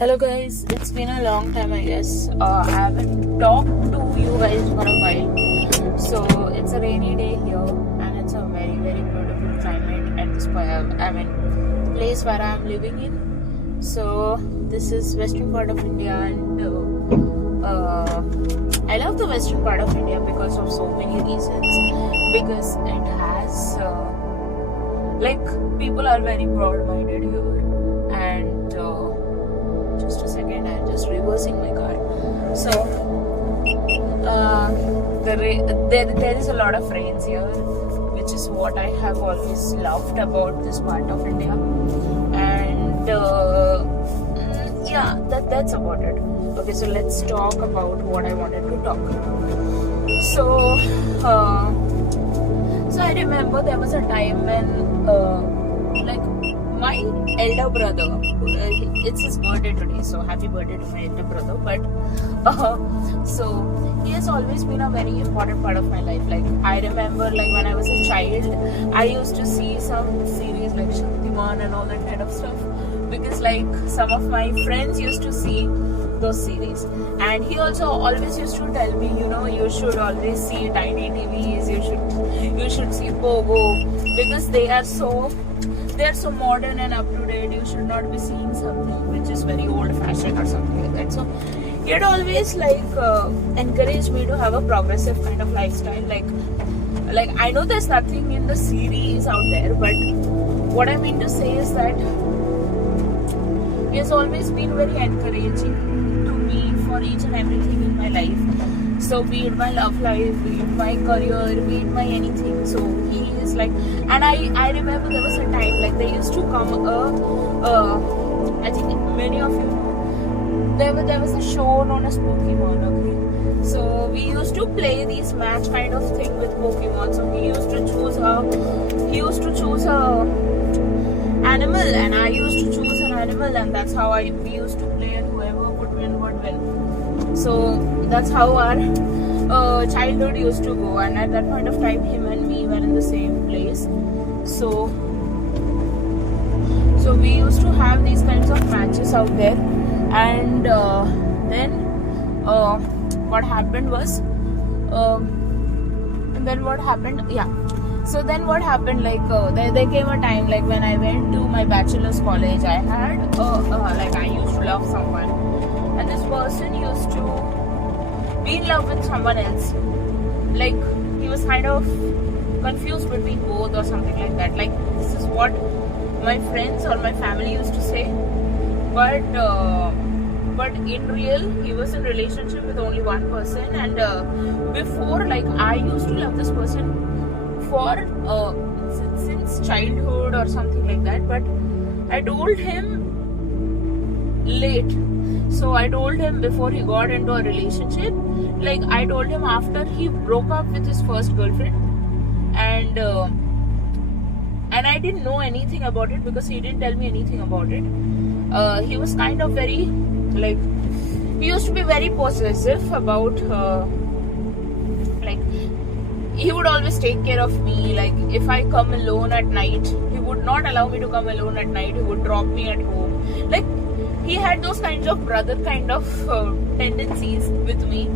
Hello guys, it's been a long time I guess. I haven't talked to you guys for a while. So it's a rainy day here and it's a very beautiful climate at this point. Place where I'm living in. So this is western part of India and I love the western part of India because of so many reasons. Because it has people are very broad-minded here and just a second, I'm just reversing my car. So there is a lot of rains here, which is what I have always loved about this part of India. And yeah, that's about it. Okay, so let's talk about what I wanted to talk. So I remember there was a time when my elder brother, it's his birthday today, so happy birthday to my elder brother. But so he has always been a very important part of my life. Like I remember, when I was a child, I used to see some series like Shaktiman and all that kind of stuff, because some of my friends used to see those series, and he also always used to tell me, you should always see Tiny TVs, you should see Pogo, because they are so modern and up to date. You should not be seeing something which is very old fashioned or something like that. So he had always encouraged me to have a progressive kind of lifestyle. Like I know there's nothing in the series out there, but what I mean to say is that he has always been very encouraging to me for each and everything in my life. So be it my love life, be it my career, be it my anything. So he is and I remember there was a time they used to come I think many of you know, there was a show known as Pokemon, okay? So we used to play these match kind of thing with Pokemon. So he used to choose a animal and I used to choose an animal, and that's how we used to play, and whoever would win. So that's how our childhood used to go, and at that point of time him and me were in the same place. So we used to have these kinds of matches out there, and then what happened was so then what happened, there came a time when I went to my bachelor's college. I had I used to love someone, and this person used to be in love with someone else. He was kind of confused between both or something like that. This is what my friends or my family used to say, but in real he was in relationship with only one person. And before, I used to love this person for since childhood or something like that, but I told him late. So I told him before he got into a relationship. I told him after he broke up with his first girlfriend, and I didn't know anything about it because he didn't tell me anything about it. He was kind of very he used to be very possessive about he would always take care of me. If I come alone at night, he would not allow me to come alone at night. He would drop me at home. He had those kinds of brother kind of tendencies with me.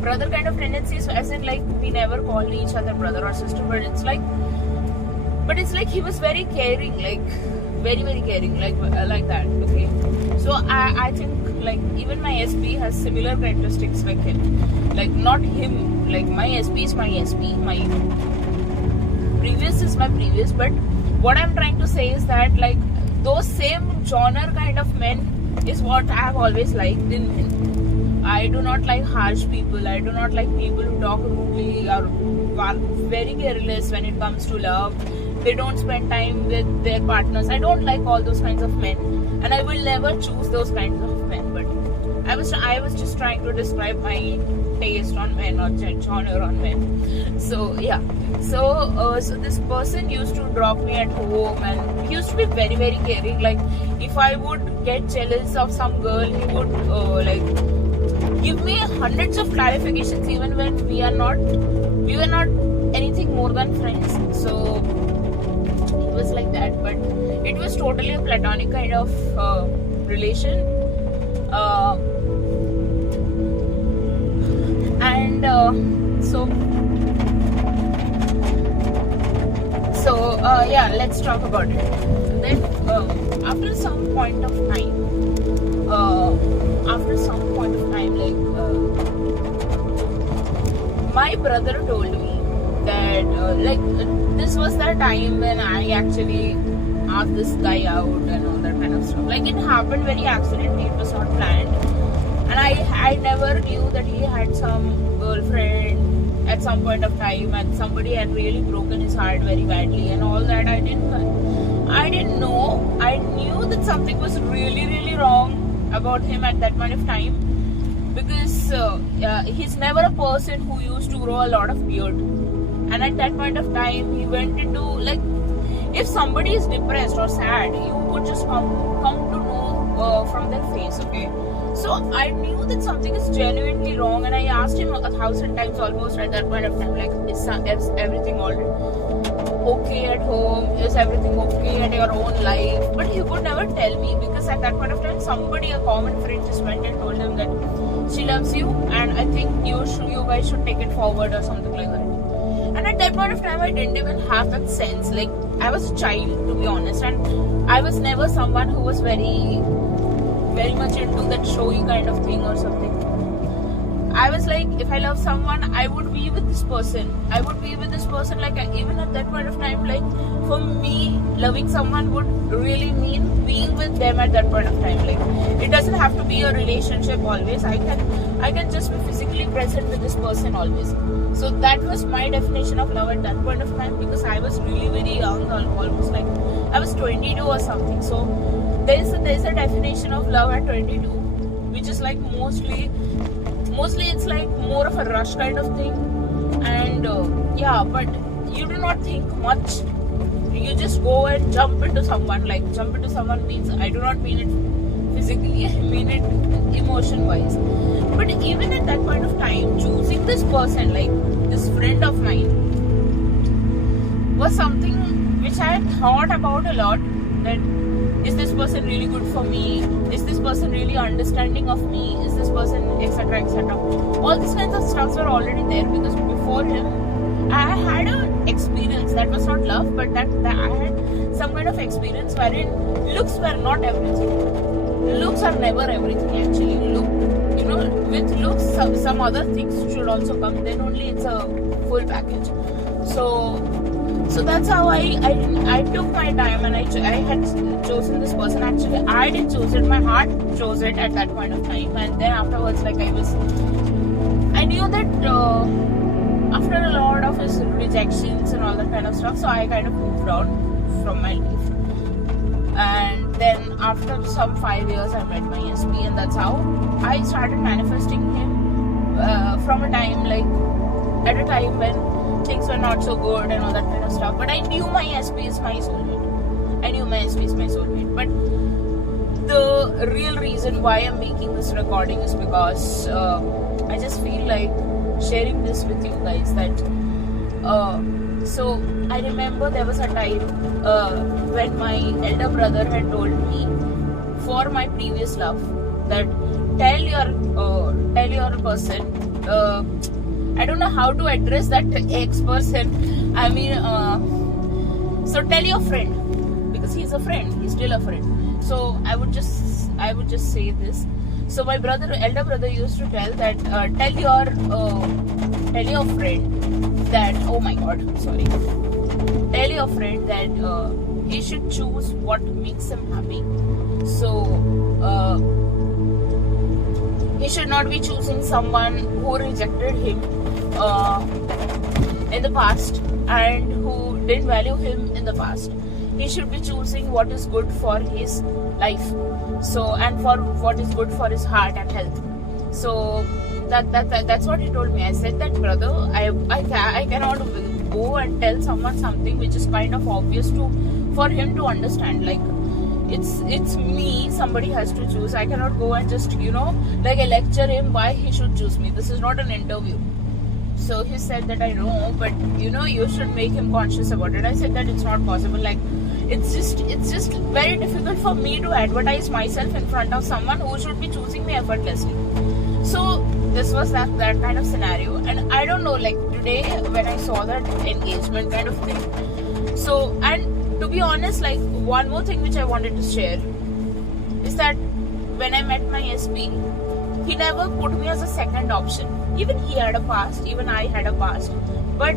Brother kind of tendencies, as in we never called each other brother or sister, but it's he was very caring, very caring, like that. Okay, so I think even my SB has similar characteristics like him. Not him, my SB is my SB, my previous is my previous, but what I'm trying to say is that those same genre kind of men is what I have always liked in men. I do not like harsh people. I do not like people who talk rudely or are very careless when it comes to love. They don't spend time with their partners. I don't like all those kinds of men, and I will never choose those kinds of men. But I was just trying to describe my taste on men or genre on men. So yeah, so this person used to drop me at home, and he used to be very caring. If I would get jealous of some girl, he would give me hundreds of clarifications, even when we were not anything more than friends. So it was like that, but it was totally a platonic kind of relation. And yeah, let's talk about it. Then after some point of time, like my brother told me that this was the time when I actually asked this guy out and all that kind of stuff. Like, it happened very accidentally, it was not planned, and I never knew that he had some girlfriend at some point of time, and somebody had really broken his heart very badly and all that. I didn't know. I knew that something was really, really wrong about him at that point of time, because he's never a person who used to grow a lot of beard, and at that point of time he went into, like, if somebody is depressed or sad, you would just come to know from their face, okay? So I knew that something is genuinely wrong, and I asked him 1,000 times almost at that point of time, like, is everything all okay at home? Is everything okay at your own life? But he could never tell me, because at that point of time, somebody, a common friend, just went and told him that she loves you, and I think you guys should take it forward or something like that. And at that point of time, I didn't even have that sense. Like, I was a child, to be honest, and I was never someone who was very much into that showy kind of thing or something. I was like, if I love someone, I would be with this person. Like, even at that point of time, like, for me, loving someone would really mean being with them at that point of time. Like, it doesn't have to be a relationship always. I can just be physically present with this person always. So that was my definition of love at that point of time, because I was really very young, almost like I was 22 or something. So there's a definition of love at 22, which is like mostly it's like more of a rush kind of thing, and yeah, but you do not think much. You just go and jump into someone. Like, jump into someone means, I do not mean it physically, I mean it emotion wise. But even at that point of time, choosing this person, like this friend of mine, was something which I had thought about a lot. That, is this person really good for me? Is this person really understanding of me? Is this person, etc., etc.? All these kinds of stuffs were already there, because before him, I had an experience that was not love, but that I had some kind of experience wherein looks were not everything. Looks are never everything, actually. With looks, some other things should also come. Then only it's a full package. So that's how I took my time, and I had chosen this person. Actually, I didn't choose it. My heart chose it at that point of time. And then afterwards, like, I knew that after a lot of his rejections and all that kind of stuff, so I kind of moved on from my life. And then after some 5 years, I met my SP, and that's how I started manifesting him from a time, like, at a time when things were not so good and all that kind of stuff. But I knew my SP is my soulmate. But the real reason why I'm making this recording is because I just feel like sharing this with you guys. That so I remember there was a time when my elder brother had told me, for my previous love, that tell your person, I don't know how to address that ex-person. I mean, so tell your friend, because he's a friend, he's still a friend. So I would just say this. So my elder brother used to tell that tell your friend that, oh my god, sorry. Tell your friend that he should choose what makes him happy. So he should not be choosing someone who rejected him in the past and who didn't value him in the past. He should be choosing what is good for his life, so, and for what is good for his heart and health. So that's what he told me. I said that, brother, I cannot go and tell someone something which is kind of obvious for him to understand. Like, it's me, somebody has to choose. I cannot go and just, like, I lecture him why he should choose me. This is not an interview. So he said that, I know, but you should make him conscious about it. I said that it's not possible. Like, it's just very difficult for me to advertise myself in front of someone who should be choosing me effortlessly. So this was that kind of scenario. And I don't know, like today when I saw that engagement kind of thing. So, and to be honest, like one more thing which I wanted to share is that when I met my SP, he never put me as a second option. Even he had a past, even I had a past. But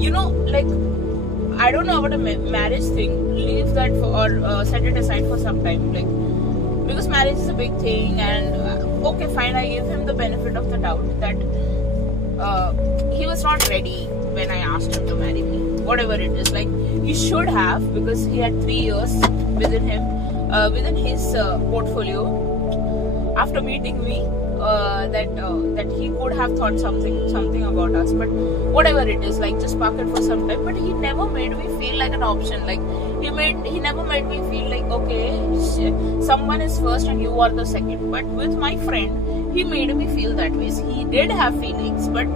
you know, like I don't know about a marriage thing. Leave that for, or set it aside for some time. Like, because marriage is a big thing, and okay, fine, I gave him the benefit of the doubt that he was not ready when I asked him to marry me. Whatever it is, like he should have, because he had 3 years within him, within his portfolio. After meeting me, that he could have thought something about us. But whatever it is, like just park it for some time. But he never made me feel like an option. Like he never made me feel like, okay, someone is first and you are the second. But with my friend, he made me feel that way. He did have feelings, but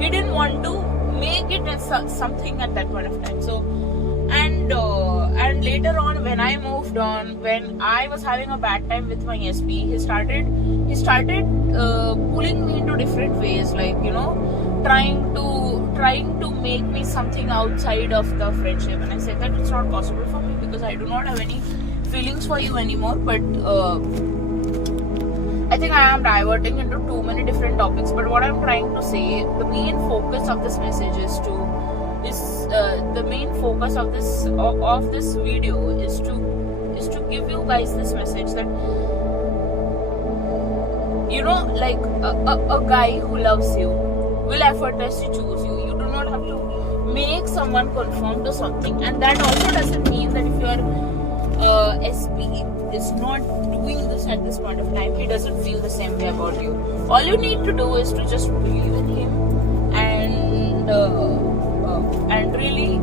he didn't want to make it as something at that point of time. So and later on, when I moved on, when I was having a bad time with my SP, he started pulling me into different ways, like, you know, trying to make me something outside of the friendship. And I said that it's not possible for me, because I do not have any feelings for you anymore. But I think I am diverting into too many different topics. But what I'm trying to say, the main focus of this message is the main focus of this video is to give you guys this message that, you know, like a guy who loves you will effortlessly choose you. You do not have to make someone conform to something. And that also doesn't mean that if your SP is not doing this at this point of time, he doesn't feel the same way about you. All you need to do is to just believe in him and really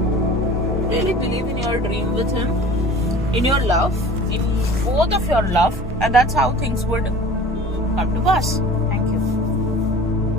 believe in your dream with him, in your love, in both of your love, and that's how things would come to pass.